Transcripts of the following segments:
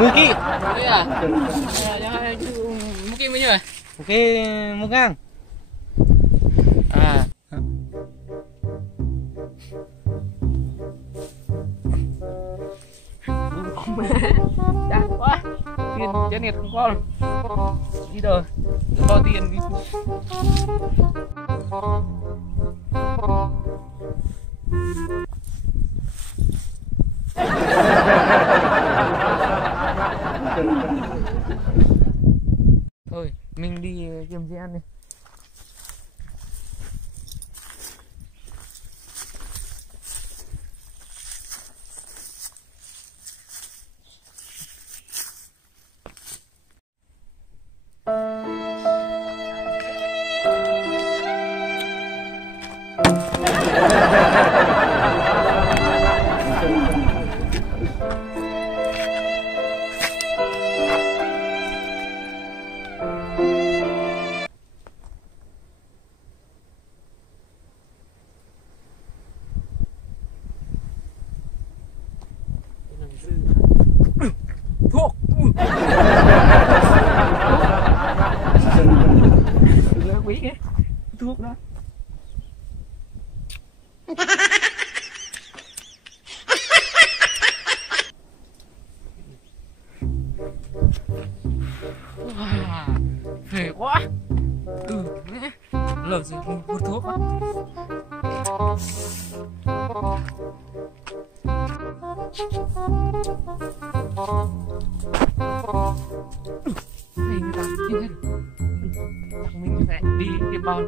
10 kg. Đấy à? Một kg bao nhiêu này? Một kg 1.000. À. Đắt quá. Tiền trên net không có. Đi đâu? Bao tiền đi. Thôi, mình đi kiếm gì ăn đi. Thuốc quý cái thuốc đó. Phê quá. Lâu rồi không hút thuốc á. Này người ta như thế. Chắc mình sẽ đi tìm bao.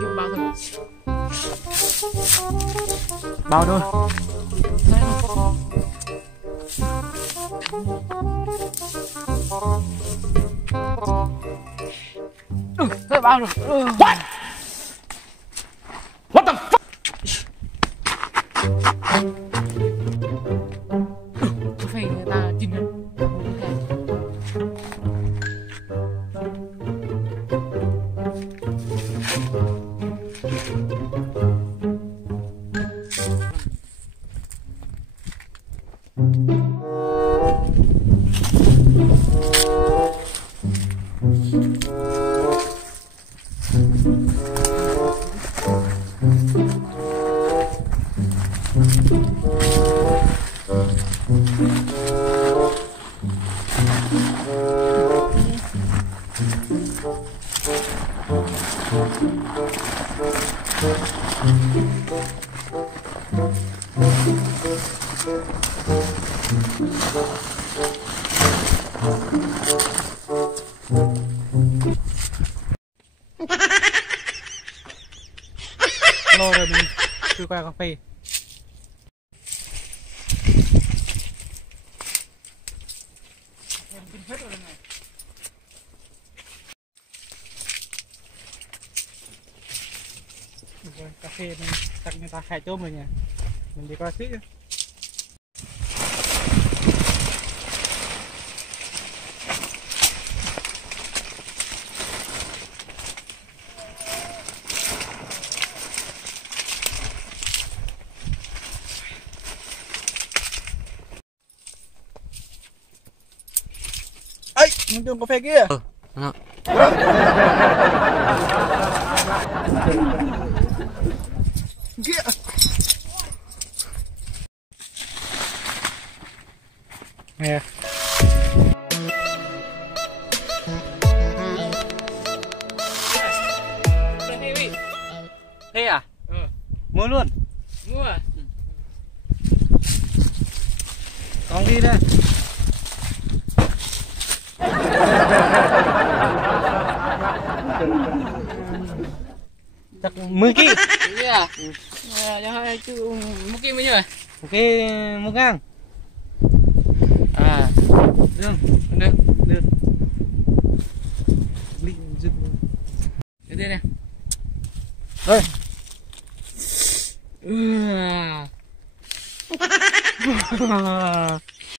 Kiếm bao thôi. Bao thôi. Thôi bao rồi. What? What the fuck? Phải người ta tin được. Lô rồi mình cứ qua cà phê. Cà phê mình tặng người ta khai chôm rồi nha. Mình đi qua xíu. Ấy, mình dùng cà phê kia. Kia. Nè. Thế à? Ừ. Mua luôn. Mua à? Con đi đây. Chắc 10 kg. Thế à? Một kg bao nhiêu này? Một kg 1.000. À. Được. Linh dừng. Thế đây này. Đây.